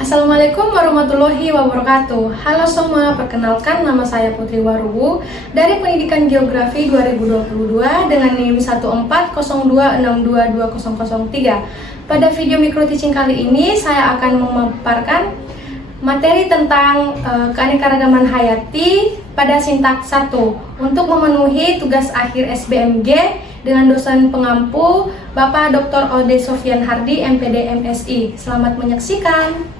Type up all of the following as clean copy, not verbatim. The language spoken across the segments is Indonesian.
Assalamualaikum warahmatullahi wabarakatuh. Halo semua, perkenalkan nama saya Putri Warubu dari Pendidikan Geografi 2022 dengan NIM 14026220003. Pada video micro teaching kali ini saya akan memaparkan materi tentang keanekaragaman hayati pada sintak 1 untuk memenuhi tugas akhir SBMG dengan dosen pengampu Bapak Dr. Ode Sofyan Hardi, MPD MSI. Selamat menyaksikan.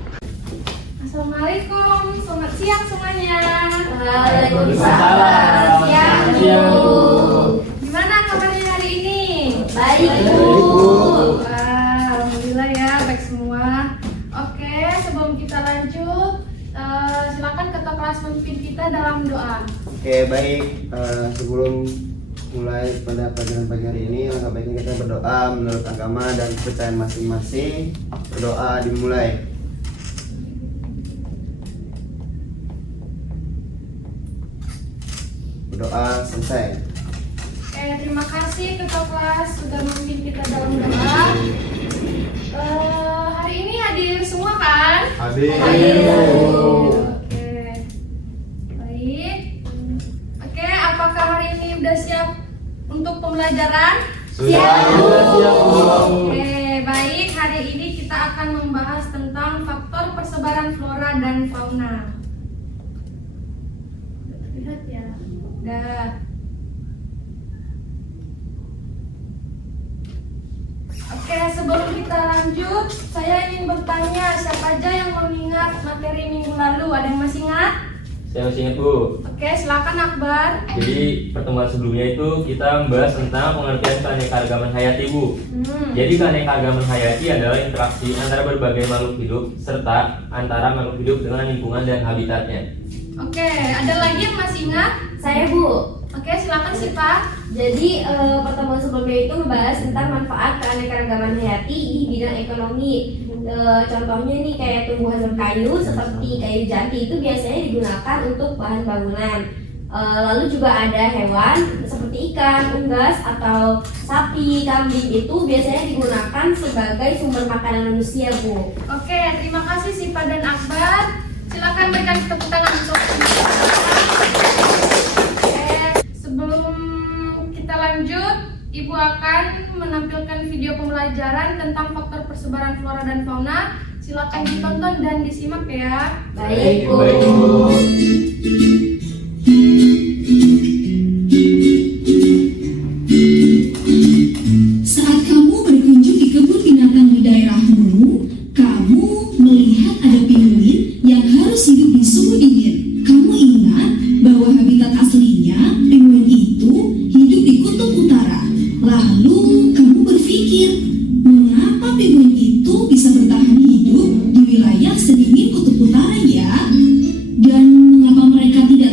Assalamualaikum, selamat siang semuanya. Waalaikumsalam. Siang, Bu. Gimana kabarnya hari ini? Baik, Bu. Wah, alhamdulillah ya, baik semua. Oke, sebelum kita lanjut, silakan ketua kelas memimpin kita dalam doa. Oke, baik. Sebelum mulai pada pelajaran pagi hari ini, langkah baiknya kita berdoa menurut agama dan kepercayaan masing-masing. Berdoa dimulai. Berdoa selesai. Oke, terima kasih ketua kelas sudah memimpin kita dalam doa. Hari ini hadir semua kan? Hadir. Oke, baik. Oke, apakah hari ini udah siap untuk pembelajaran? Siap. Oke, baik. Hari ini kita akan membahas tentang faktor persebaran flora dan fauna. Lihat ya. Udah. Oke, sebelum kita lanjut, saya ingin bertanya, siapa aja yang mengingat materi minggu lalu? Ada yang masih ingat? Saya masih ingat, Bu. Oke, silakan Akbar. Jadi pertemuan sebelumnya itu kita membahas tentang pengertian keanekaragaman hayati, Bu. Jadi keanekaragaman hayati adalah interaksi antara berbagai makhluk hidup serta antara makhluk hidup dengan lingkungan dan habitatnya. Oke, ada lagi yang masih ingat? Saya, Bu. Oke, silakan Sipa. Jadi pertemuan sebelumnya itu membahas tentang manfaat keanekaragaman hayati di bidang ekonomi. Contohnya nih kayak tumbuhan berkayu seperti kayu jati itu biasanya digunakan untuk bahan bangunan. Lalu juga ada hewan seperti ikan, unggas atau sapi, kambing itu biasanya digunakan sebagai sumber makanan manusia, Bu. Oke, terima kasih Sipa dan Akbar. Silakan berikan tepuk tangan untuk sebelum kita lanjut, Ibu akan menampilkan video pembelajaran tentang faktor persebaran flora dan fauna. Silakan ditonton dan disimak ya. Baik, Bu. Baik, Bu. Saat kamu berkunjung di kebun binatang di daerahmu, kamu melihat ada penguin yang harus hidup di suhu dingin. Kamu ingat bahwa habitat aslinya penguin itu hidup di kutub utara. Lalu kamu berpikir, mengapa penguin itu bisa bertahan hidup di wilayah sedingin kutub utara ya? Dan mengapa mereka tidak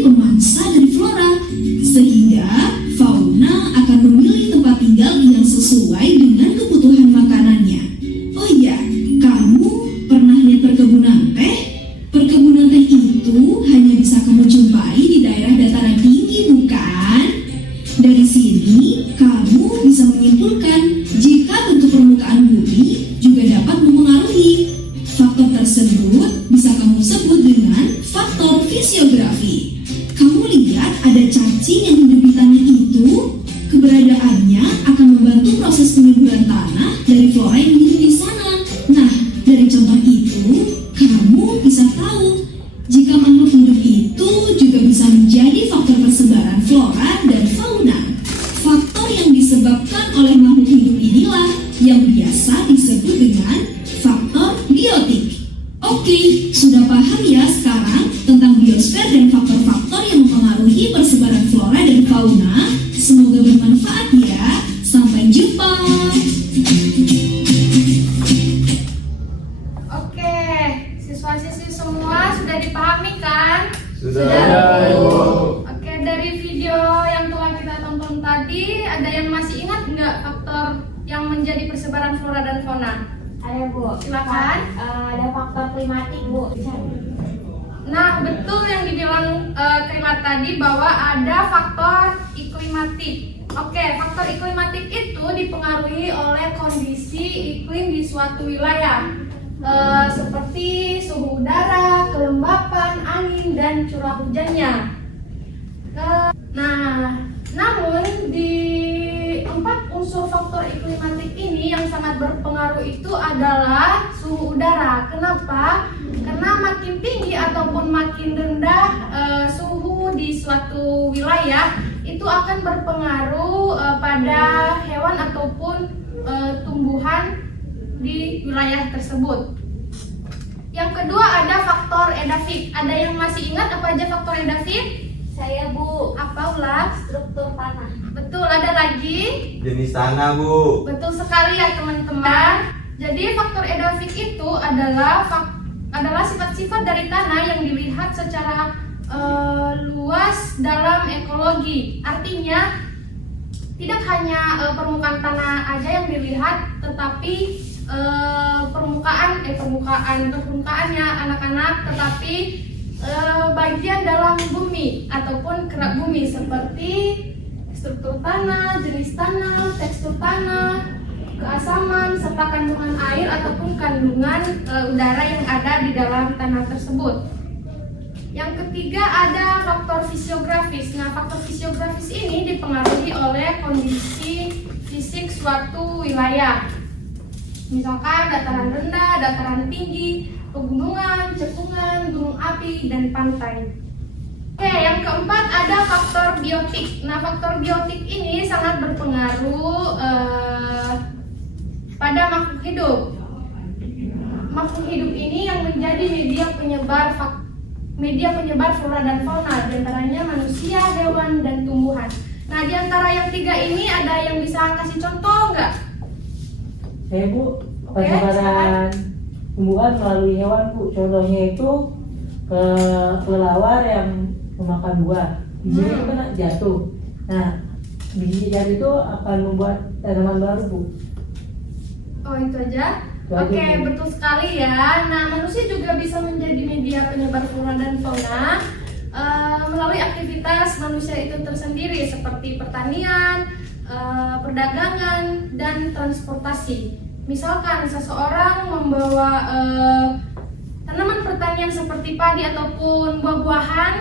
sebagai pemangsa dari flora, sehingga fauna akan memilih tempat tinggal yang sesuai dengan kebutuhan makanannya. Oh iya, kamu pernah lihat perkebunan teh? Perkebunan teh itu hanya bisa kamu jumpai di daerah dataran tinggi, bukan? Dari sini, kamu bisa menyimpulkan jika bentuk permukaan bumi juga dapat mempengaruhi. Faktor tersebut bisa kamu sebut dengan faktor fisiografi. Kamu lihat ada cacing yang hidup di tanah itu? Keberadaannya akan membantu proses penyuburan tanah dari flora yang hidup di sana. Nah, dari contoh itu, kamu bisa tahu jika makhluk hidup itu juga bisa menjadi faktor persebaran flora dan fauna. Faktor yang disebabkan oleh makhluk hidup inilah yang biasa disebut dengan faktor biotik. Oke, sudah paham ya sekarang tentang biosfer dan faktor-faktor yang mempengaruhi persebaran flora dan fauna? Semoga bermanfaat ya. Sampai jumpa. Oke, siswa-siswi semua sudah dipahami kan? Sudah. Oke, dari video yang telah kita tonton tadi, ada yang masih ingat nggak faktor yang menjadi persebaran flora dan fauna? Ada Bu. Silakan. Ada faktor klimatik Bu. Nah, betul yang dibilang Krimat tadi bahwa ada faktor iklimatik. Oke, faktor iklimatik itu dipengaruhi oleh kondisi iklim di suatu wilayah, seperti suhu udara, kelembapan, angin, dan curah hujannya. Nah, namun di 4 unsur faktor iklimatik ini yang sangat berpengaruh itu adalah suhu udara. Kenapa? Karena makin tinggi ataupun makin rendah suhu di suatu wilayah itu akan berpengaruh pada hewan ataupun tumbuhan di wilayah tersebut. Yang kedua ada faktor edafik. Ada yang masih ingat apa aja faktor edafik? Saya Bu. Apa ulas? Struktur tanah. Betul, ada lagi? Jenis tanah, Bu. Betul sekali ya teman-teman. Jadi faktor edafik itu adalah sifat-sifat dari tanah yang dilihat secara luas dalam ekologi. Artinya tidak hanya permukaan tanah aja yang dilihat, tetapi permukaannya anak-anak, tetapi bagian dalam bumi ataupun kerak bumi seperti struktur tanah, jenis tanah, tekstur tanah, keasaman, serta kandungan air ataupun kandungan udara yang ada di dalam tanah tersebut. Yang ketiga ada faktor fisiografis. Nah, faktor fisiografis ini dipengaruhi oleh kondisi fisik suatu wilayah. Misalkan dataran rendah, dataran tinggi, pegunungan, cekungan, gunung api, dan pantai. Oke, yang keempat ada faktor biotik. Nah, faktor biotik ini sangat berpengaruh pada makhluk hidup. Makhluk hidup ini yang menjadi media penyebar flora dan fauna, diantaranya manusia, hewan, dan tumbuhan. Nah, diantara yang 3 ini ada yang bisa kasih contoh nggak? Bu, Oke, penyebaran tumbuhan melalui hewan Bu. Contohnya itu kelelawar yang memakan buah. Bijinya itu kan jatuh. Nah, biji jatuh itu akan membuat tanaman baru Bu. Oh, itu aja? Itu aja, Oke, Bu. betul sekali ya. Nah, manusia juga bisa menjadi media penyebar flora dan fauna melalui aktivitas manusia itu tersendiri seperti pertanian, perdagangan, dan transportasi. Misalkan seseorang membawa tanaman pertanian seperti padi ataupun buah-buahan,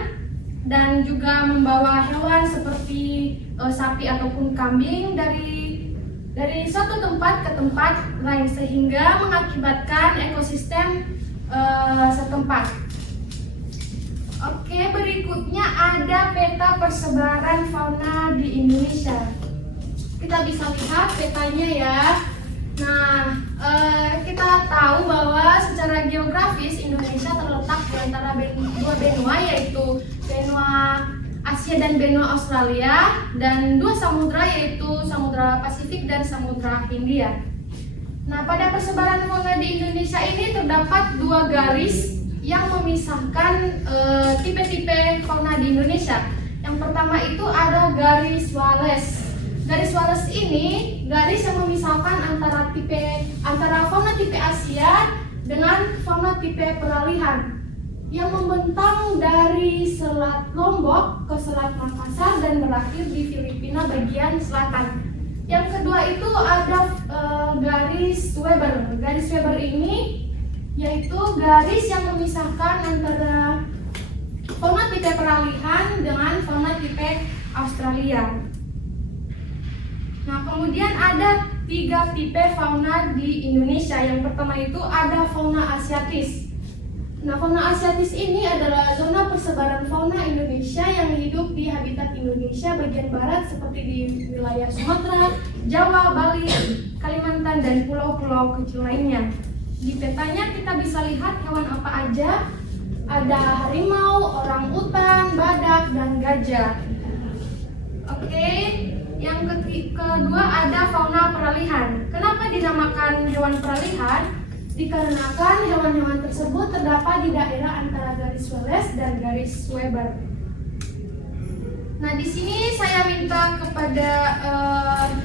dan juga membawa hewan seperti sapi ataupun kambing dari suatu tempat ke tempat lain, sehingga mengakibatkan ekosistem setempat. Oke, berikutnya ada peta persebaran fauna di Indonesia. Kita bisa lihat petanya ya. Nah, kita tahu bahwa secara geografis Indonesia terletak di antara dua benua, yaitu benua Asia dan benua Australia, dan 2 samudra, yaitu Samudra Pasifik dan Samudra Hindia. Nah, pada persebaran fauna di Indonesia ini terdapat 2 garis yang memisahkan tipe-tipe fauna di Indonesia. Yang pertama itu ada garis Wallace. Garis Wallace ini garis yang memisahkan antara fauna tipe Asia dengan fauna tipe peralihan yang membentang dari Selat Lombok ke Selat Makassar dan berakhir di Filipina bagian selatan. Yang kedua itu ada garis Weber. Garis Weber ini yaitu garis yang memisahkan antara fauna tipe peralihan dengan fauna tipe Australia. Nah, kemudian ada 3 tipe fauna di Indonesia. Yang pertama itu ada fauna asiatis. Nah, fauna asiatis ini adalah zona persebaran fauna Indonesia yang hidup di habitat Indonesia bagian barat seperti di wilayah Sumatera, Jawa, Bali, Kalimantan, dan pulau-pulau kecil lainnya. Di petanya kita bisa lihat hewan apa aja. Ada harimau, orangutan, badak, dan gajah. Oke. Yang kedua ada fauna peralihan. Kenapa dinamakan hewan peralihan? Dikarenakan hewan-hewan tersebut terdapat di daerah antara garis Wallace dan garis Weber. Nah, di sini saya minta kepada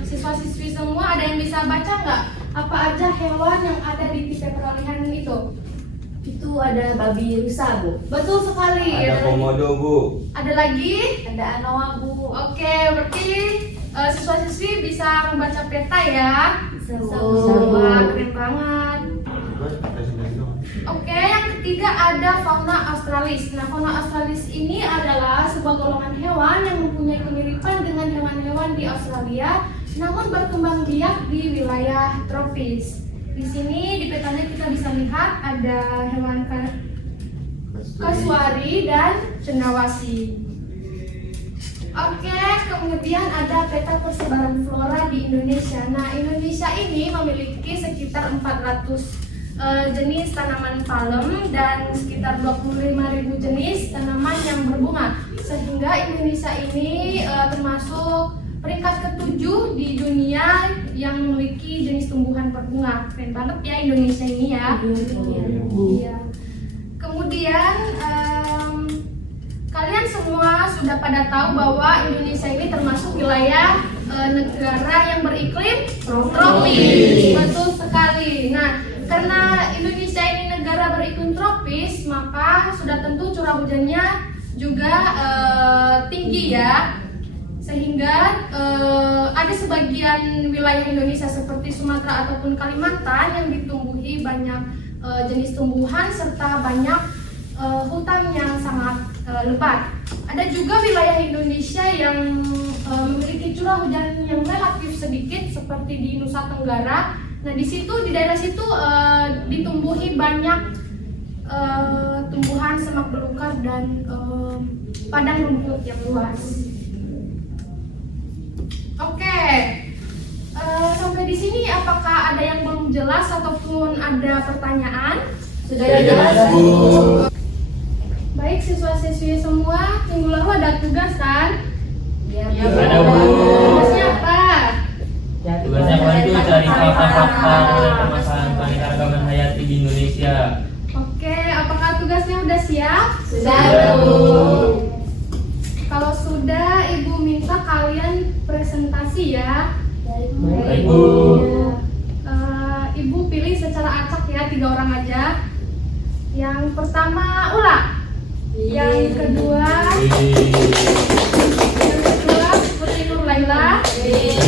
siswa-siswi semua, ada yang bisa baca nggak apa aja hewan yang ada di tipe peralihan itu? Itu ada babi rusa, Bu. Betul sekali. Ada komodo, Bu. Ada lagi? Ada anoa, Bu. Oke, berarti siswa-siswi bisa membaca peta ya. Seru. Wah, keren banget. Oke, yang ketiga ada fauna australis. Nah, fauna australis ini adalah sebuah golongan hewan yang mempunyai kemiripan dengan hewan-hewan di Australia, namun berkembang biak di wilayah tropis. Di sini di petanya kita bisa lihat ada hewan kasuari dan cendawasih. Oke, kemudian ada peta persebaran flora di Indonesia. Nah, Indonesia ini memiliki sekitar 400 jenis tanaman palem dan sekitar 25.000 jenis tanaman yang berbunga. Sehingga Indonesia ini termasuk peringkat ke-7 di dunia yang memiliki jenis tumbuhan berbunga. Keren banget ya Indonesia ini ya. Iya. Kemudian kalian semua sudah pada tahu bahwa Indonesia ini termasuk wilayah negara yang beriklim tropis. Betul sekali. Nah, karena Indonesia ini negara beriklim tropis, maka sudah tentu curah hujannya juga tinggi ya. Sehingga ada sebagian wilayah Indonesia seperti Sumatera ataupun Kalimantan yang ditumbuhi banyak jenis tumbuhan serta banyak hutan yang sangat lebat. Ada juga wilayah Indonesia yang memiliki curah hujan yang relatif sedikit seperti di Nusa Tenggara. Nah, di daerah situ ditumbuhi banyak tumbuhan semak belukar dan padang rumput yang luas. Oke, sampai di sini apakah ada yang belum jelas ataupun ada pertanyaan? Sudah jelas, Bu. Baik siswa-siswi semua, minggu lalu ada tugas kan? Ya, Ada, Bu. Tugasnya apa? Tugasnya kalian itu cari fakta-fakta mengenai permasalahan keanekaragaman hayati di Indonesia. Oke, apakah tugasnya udah siap? Sudah, Bu. Kalau sudah, Ibu minta kalian presentasi ya. Baik, Bu. Ibu pilih secara acak ya, 3 orang aja. Yang pertama Ula. Yang kedua Putri Nur Laila. Yang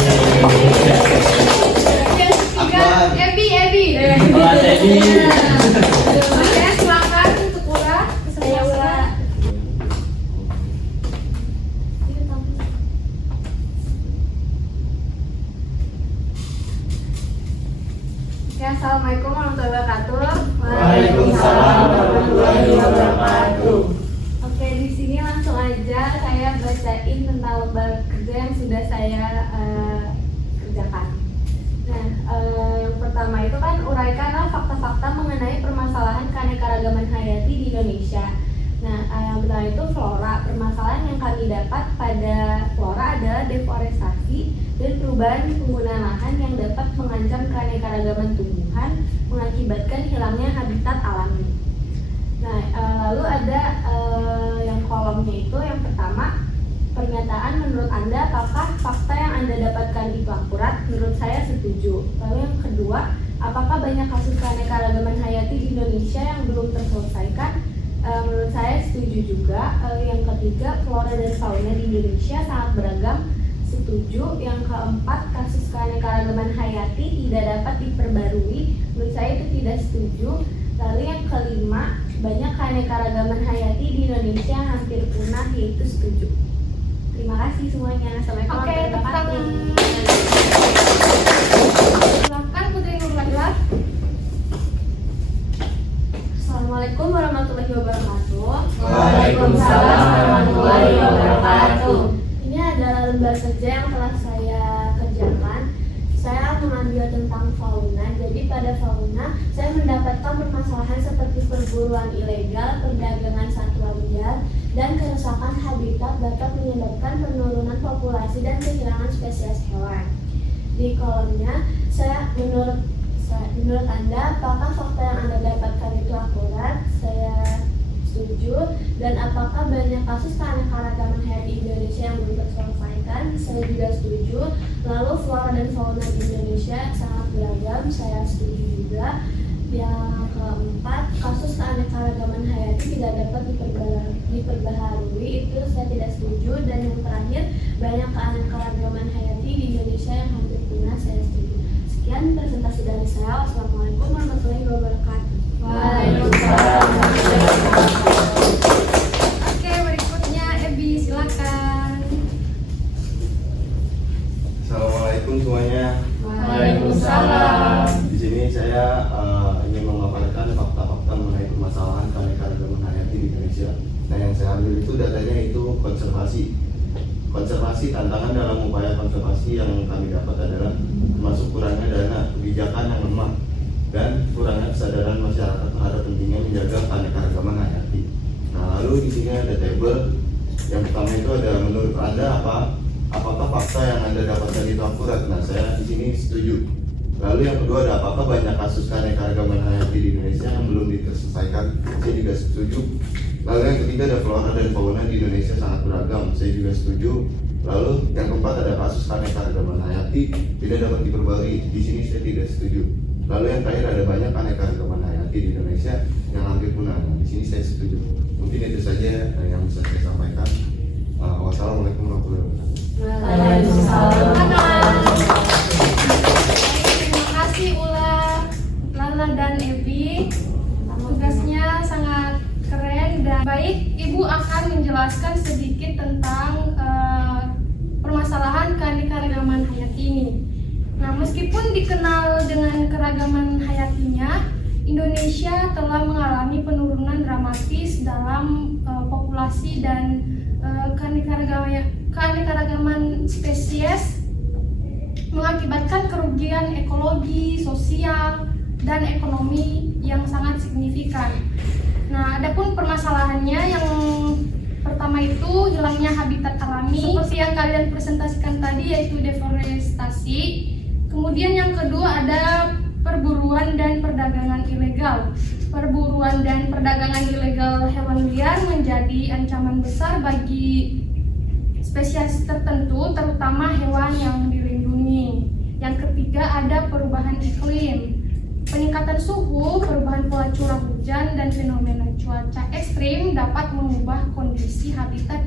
ketiga Ebi. Kelas Ebi. Oke, silakan untuk Ula. Saya Ula. Ya, assalamualaikum warahmatullahi wabarakatuh. Waalaikumsalam warahmatullahi wabarakatuh. Oke, di sini langsung aja saya bacain tentang lembar kerja yang sudah saya kerjakan. Nah, yang pertama itu kan uraikanlah fakta-fakta mengenai permasalahan keanekaragaman hayati di Indonesia. Nah, yang pertama itu flora. Permasalahan yang kami dapat pada flora adalah deforestasi dan perubahan penggunaan lahan yang dapat mengancam keanekaragaman tumbuhan, mengakibatkan hilangnya habitat alami. Nah, lalu ada yang kolomnya itu yang pertama, pernyataan menurut Anda apakah fakta yang Anda dapatkan itu akurat? Menurut saya setuju. Lalu yang kedua, apakah banyak kasus keanekaragaman hayati di Indonesia yang belum terselesaikan? Menurut saya setuju juga. Yang ketiga, flora dan fauna di Indonesia sangat beragam. Setuju. Yang keempat, kasus keanekaragaman hayati tidak dapat diperbarui. Menurut saya itu tidak setuju. Lalu yang kelima, banyak keanekaragaman hayati di Indonesia yang hampir punah, yaitu setuju. Terima kasih semuanya. Assalamualaikum Oke, tepuk tangan. Silakan Putri Nurlaila. Assalamualaikum warahmatullahi wabarakatuh. Waalaikumsalam warahmatullahi wabarakatuh. Ini adalah lembar kerja yang telah saya kerjakan. Saya mengambil tentang fauna. Jadi pada fauna, saya mendapatkan permasalahan seperti perburuan ilegal, perdagangan satwa liar, dan kerusakan habitat dapat menyebabkan penurunan populasi dan kehilangan spesies hewan. Di kolomnya, menurut Anda, apakah fakta yang Anda dapatkan itu akurat? Saya setuju. Dan apakah banyak kasus keanekaragaman hayati di Indonesia yang belum terselesaikan? Saya juga setuju. Lalu flora dan fauna di Indonesia sangat beragam. Saya setuju juga. Yang keempat, kasus keanekaragaman hayati tidak dapat diperbaharui. Itu saya tidak setuju. Dan yang terakhir, banyak keanekaragaman hayati di Indonesia yang hampir punah. Saya setuju. Sekian presentasi dari saya. Wassalamualaikum warahmatullahi wabarakatuh. Waalaikumsalam. Oke, berikutnya Ebi, silakan. Assalamualaikum semuanya. Waalaikumsalam. Di sini saya ingin memaparkan fakta-fakta mengenai permasalahan keanekaragaman hayati di Indonesia. Nah, yang saya ambil itu datanya itu konservasi. Konservasi, tantangan dalam upaya konservasi yang kami dapat adalah termasuk kurangnya dana, kebijakan yang lemah, dan kurangnya kesadaran masyarakat terhadap pentingnya menjaga keanekaragaman hayati. Nah, lalu di sini ada tabel. Yang pertama itu ada menurut Anda apakah fakta yang Anda dapatkan itu akurat? Nah, saya di sini setuju. Lalu yang kedua ada apakah banyak kasus keanekaragaman hayati di Indonesia yang belum diselesaikan? Saya juga setuju. Lalu yang ketiga ada flora dan fauna di Indonesia sangat beragam. Saya juga setuju. Lalu yang keempat ada kasus keanekaragaman hayati tidak dapat diperbarui. Di sini saya tidak setuju. Lalu yang terakhir ada banyak keanekaragaman hayati di Indonesia yang hampir punah. Nah, di sini saya setuju. Mungkin itu saja yang bisa saya sampaikan. Wassalamualaikum warahmatullahi wabarakatuh. Terima kasih Ula, Lala dan Ebi. Tugasnya sangat keren dan baik. Ibu akan menjelaskan sedikit tentang permasalahan keanekaragaman hayati ini. Nah, meskipun dikenal dengan keragaman hayatinya, Indonesia telah mengalami penurunan dramatis dalam populasi dan keanekaragaman spesies, mengakibatkan kerugian ekologi, sosial, dan ekonomi yang sangat signifikan. Nah, adapun permasalahannya yang pertama itu hilangnya habitat alami, seperti yang kalian presentasikan tadi, yaitu deforestasi. Kemudian yang kedua ada perburuan dan perdagangan ilegal. Perburuan dan perdagangan ilegal hewan liar menjadi ancaman besar bagi spesies tertentu, terutama hewan yang dilindungi. Yang ketiga ada perubahan iklim. Peningkatan suhu, perubahan pola curah hujan, dan fenomena cuaca ekstrim dapat mengubah kondisi habitat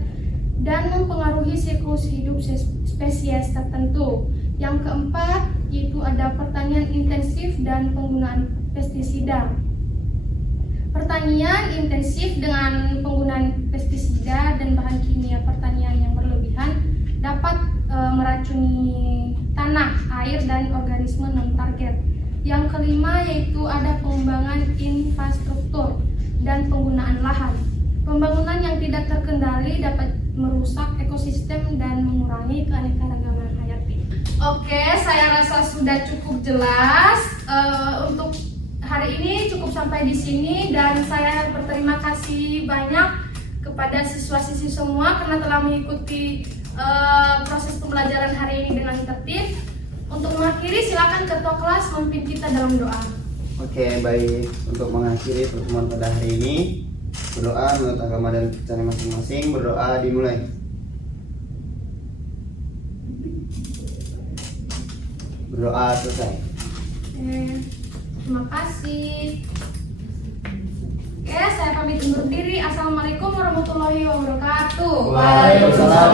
dan mempengaruhi siklus hidup spesies tertentu. Yang keempat, itu ada pertanian intensif dan penggunaan pestisida. Pertanian intensif dengan penggunaan pestisida dan bahan kimia pertanian yang berlebihan dapat meracuni tanah, air, dan organisme non-target. Yang kelima yaitu ada pengembangan infrastruktur dan penggunaan lahan. Pembangunan yang tidak terkendali dapat merusak ekosistem dan mengurangi keanekaragaman hayati. Oke, saya rasa sudah cukup jelas. Untuk hari ini cukup sampai di sini dan saya berterima kasih banyak kepada siswa-siswi semua karena telah mengikuti proses pembelajaran hari ini dengan tertib. Untuk mengakhiri, silakan ketua kelas memimpin kita dalam doa. Oke, baik. Untuk mengakhiri pertemuan pada hari ini, Berdoa menurut agama dan kepercayaan masing-masing. Berdoa dimulai. Berdoa selesai. Terima kasih. Oke, saya pamit undur diri. Assalamualaikum warahmatullahi wabarakatuh. Waalaikumsalam